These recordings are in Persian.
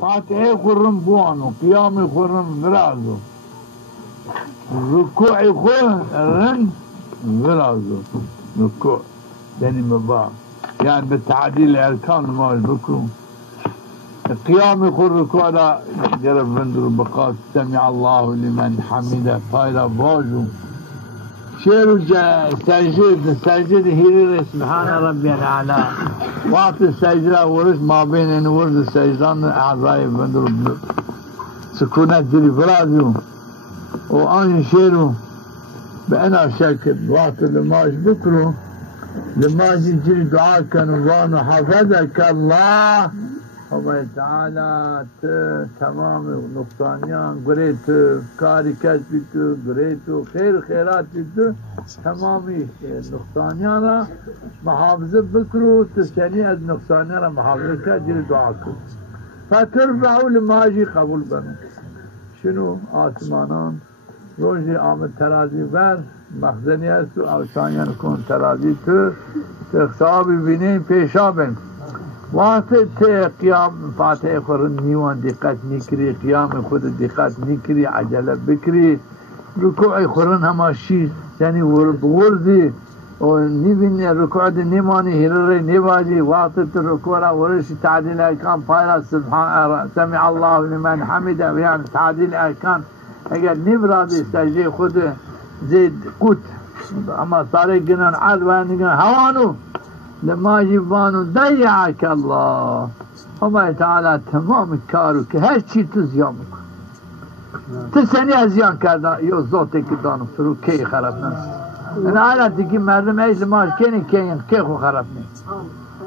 فاتحه خورم بوانو قیام خورم برازو ركوع خورم برازو ركوع يعني مبا يعني بالتعديل الاركان ما بكرو قيام يخر ركوع لا جرب بندر بقات سمع الله لمن حمده فايدا باجو شيرو سجد هيري سبحان ربي الاعلى وقت السجدة ورش ما بين ان ورد السجدان اعضاء بندر سكونات جري برازو وان شيرو بأنا شكل وقت لماش بكرو لماش يجري دعاء كان حفظك الله الله تعالى تمام نقصانيان قريت كاري كسبتو قريتو خيرات بتو تمامي نقصانيان محافظة بكرو تساني از نقصانيان محافظة كجري دعاكو فترفعوا لماجي قبول بنو شنو آسمانان روزی آمد ترازی بر مخزنی است و اوشانیان کن ترازی تو تخصابی بینیم پیشا بین وقت قیام فاتحه خورن نیوان دقت نکری قیام خود دقت نکری عجله بکری رکوع خورن هماشی یعنی ورزی و نیبینی رکوع دی نیمانی هیره نیباجی وقت رکوع را ورش تعدیل ارکان پایلا سمع الله لمن حمده یعنی تعدیل ارکان اگر نبرادی سجده خود زید قوت اما ساره گنان عد و نگن هوانو لما جیبانو ضیعک الله الله تعالی تمام کارو که هر چی تو زیان بکن تو سنی از زیان کردن یا ذاتی که دانو فرو کی خراب نست این حالتی که مردم ایش لما کنی کی خو خراب نست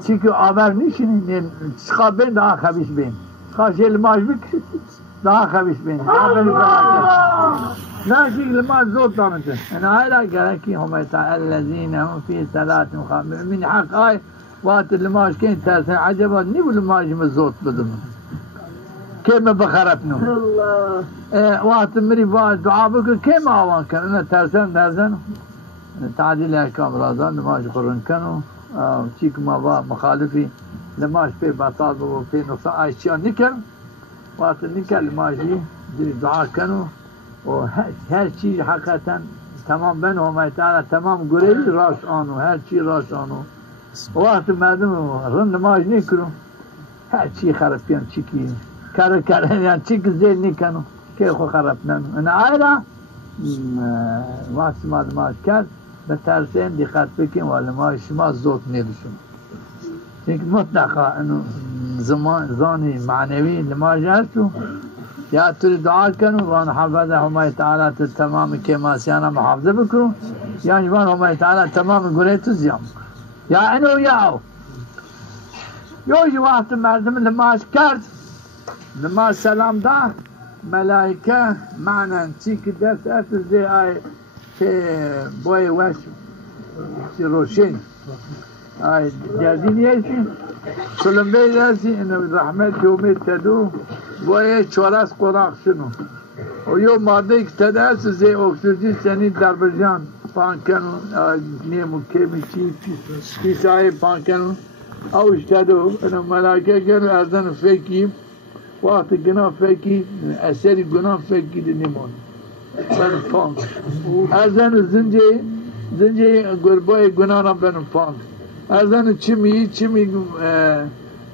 چی که آور نیشینی چخواب بین daha خبیش بین چخواب شیل ماش بکن daha خبیش بین آبری لا شيء لما زود دانته انا هاي لا قال كي هم الذين هم في صلاه مخامر من حق هاي وقت اللي ماش كين تاسع عجبا نبل ماش مزود بدم كيما بخربنا الله وقت مري دعاء بك كيما اوان كان انا ترزن تعديل احكام رمضان ماش قرن كانوا تشيك ما مخالفي لماش في بطاط وفي نص اشياء نكل وقت نكل ماشي دعاء كانوا و هر چیز حقیقتا تمام بین همه تعالی تمام گره راش آنو هر چی راش آنو وقت مردم رند ماش نکرو هر چی خراب کن چی کی کار یعنی چی که زیل نکنو که خو خراب نمو این آیرا وقت ماش کرد به ترسین دقت بکن ولی ماش شما زود نیدشون چون مطلقا زانی معنوی لماش هستو یا توی دعا کنو وان حفظه همه تعالی تو تمام کماسیانا محافظه بکنو یعنی وان همه تعالی تمام گره تو زیان بکنو یا اینو یا او یوجی وقت مردم نماز کرد نماز سلام دا ملائکه معنی چی که دست اتر زی آی که بای وش چی روشن آی جردین یشی سلم بید هستی اینو رحمت که امید تدو باید چوارس قراق شنو و یو ماده که تده هست زی اکسیژن سنی در برجان پانکنو نیمو کمی چی پیسای پانکنو اوش تدو اینو ملاکه کنو ارزن فکی وقت گناه فکی اثری گناه فکی دی نیمون بنو پانک ارزن زنجه گربای گناه را بنو پانک ارزن چمی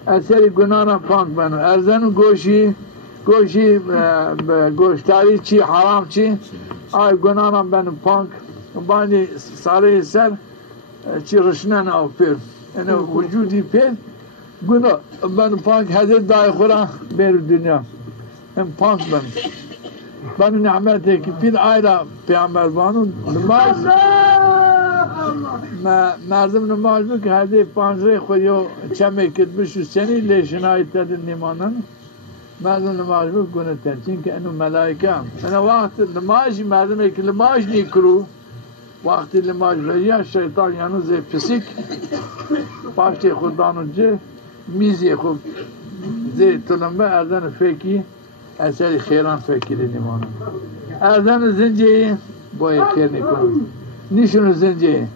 اثری گناه را پانک بنو ارزن گوشی گوشتاری چی حرام چی آی گناه را بنو پانک بانی ساره سر چی رشنن او پیر اینو وجودی پیر گناه بنو پانک حضرت دای خورا بیر دنیا این پانک بنو نعمته که پیر آیرا پیامبر بانو نماز مردم نماز بو که حضرت پانزه خودیو چمه کد بشو سنی لیشنای تد نیمانن مردم نماز بو گونه تنچین که اینو ملائکه هم اینا وقت نماز مردم که نماز نیکرو وقتی نماز بگیه شیطان یعنی زی پسیک پاشت خودانو جه میزی خود زی تلمبه ارزن فکی اثری خیران فکری نیمانن ارزن زنجه باید خیر نکنن نیشونو زنجه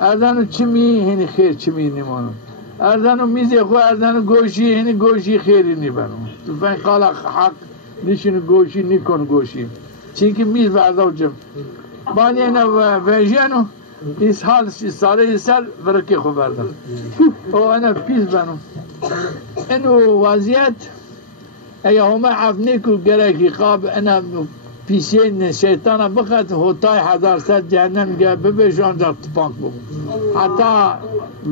ارزن چمی هنی خیر چمی نیمانن اردن و میزه خو اردن و گوشی اینی گوشی خیری نیبرم تو فین قال حق نشین گوشی نیکن گوشی چینکه میز برداو جم بانی اینا ویجانو ایس حال ساله سر ورکی خو بردم او انا پیس بنو اینو وضعیت اگه همه عفنی کو گرکی خواب انا پیشین شیطان بخواد هتای 1000 جهنم گه ببیش آنجا تپانک ببو حتی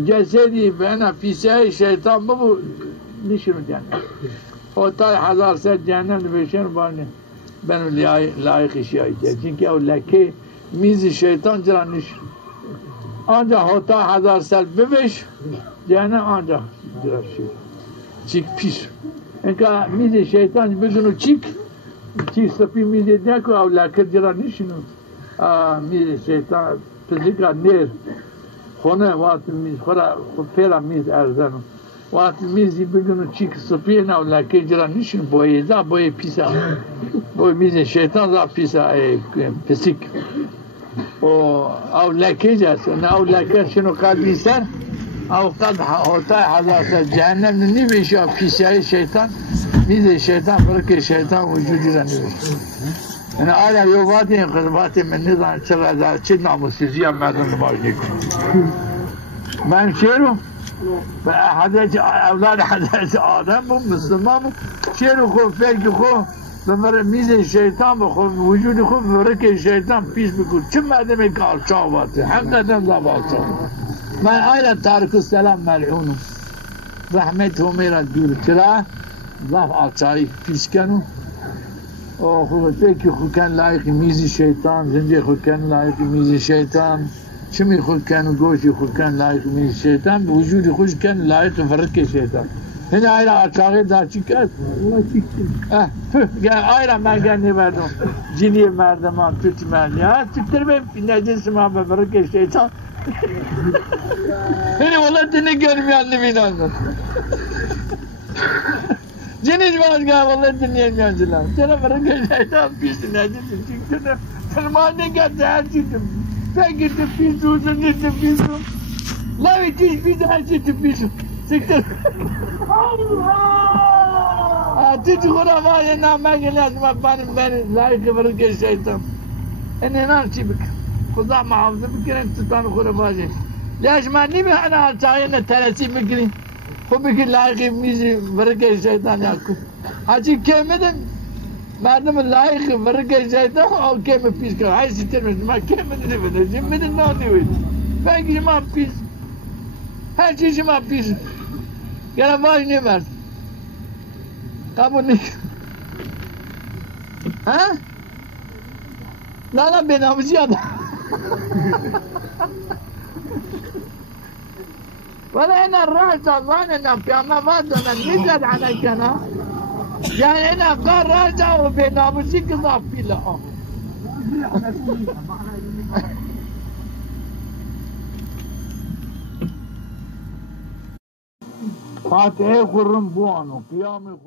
جسدی به انا پیشه شیطان ببو نشونو جهنم هتای 1000 جهنم ببیشن بانه بنو لایق شیعی جه چونکه او لکه میز شیطان جرا نشون آنجا هتای 1000 ببیش جهنم آنجا جرا شید چیک پیش اینکه میز شیطان بگنو چیک سپی میز نکو او لکه جرا نشونو میز شیطان پزیکا نیر خونه وقت میز خورا پیرا میز ارزنو وقت میزی بگنو چیک سپی نه او لکه جرا نشونو بوی دا بوی پیسا بوی میز شیطان دا پیسا پسیک او لکه جاست نه او لکه شنو قلبی سر او قد هتای 1000 جهنم نمیشه پیسای شیطان میز شیطان برکه شیطان وجودی را نمیشه انا آیا یو واتی این قضباتی من نظام چه ناموسیزی هم مردم نماز نکن من شیرو و اولاد حضرت آدم بود مسلمان بود شیرو خود فکر خود ببره میز شیطان بخود وجود خود برکه شیطان پیش بکن چه مردم کارچا باته حقیقتا زبالچا من آیا تارک السلام ملعونم رحمت همیرا دور چرا ضعف آچایی پیش کنو او خود فکر خود کن لایق میز شیطان زنده خود کن لایق میز شیطان شمی خود کن و گوشی خود کن لایق میز شیطان وجود خوش کن لایق فرق شیطان هنا آیرا آچاقی دار چی کرد؟ آیرا من گنی مردم جنی مردم ها توتی مردم ها تکتر بیم نجس ما بفرق شیطان هنا والله دنی görmeyen نبینان Ceniz vazgeçer vallahi dinleyemeyeceğim. Sana bırakın şeytan pis necisin çünkü tırmanı geldi her şeydim. Ben gittim pis uzun gittim pis uzun. Lavi tiş pis her şeydim pis uzun. Siktir. Allah! Tiş kura var ya namı gelmez benim layıkı bırakın şeytan. İnan çibik. Kuda muhafızı bir kere tutanı kura var ya. Leşmen değil mi hani alçağıyla teresi bir kere. خب بگی لایق میزی ورگه شیطان یاکو هرچی کمیدن مردم لایق ورگه شیطان او کم پیش کن های سیتر میشن ما کمیدن نمیدن جیم میدن نه نیوید بگی شما پیش هر چی شما پیش گرم باش نیمرد قبول نیست ها؟ نه بیناموزی آدم ولا هنا الراس ظاننا في أماماتنا نزل علينا يعني هنا قال راجع وبناموسي قضاف في له فاتحة قرن بوانو قيام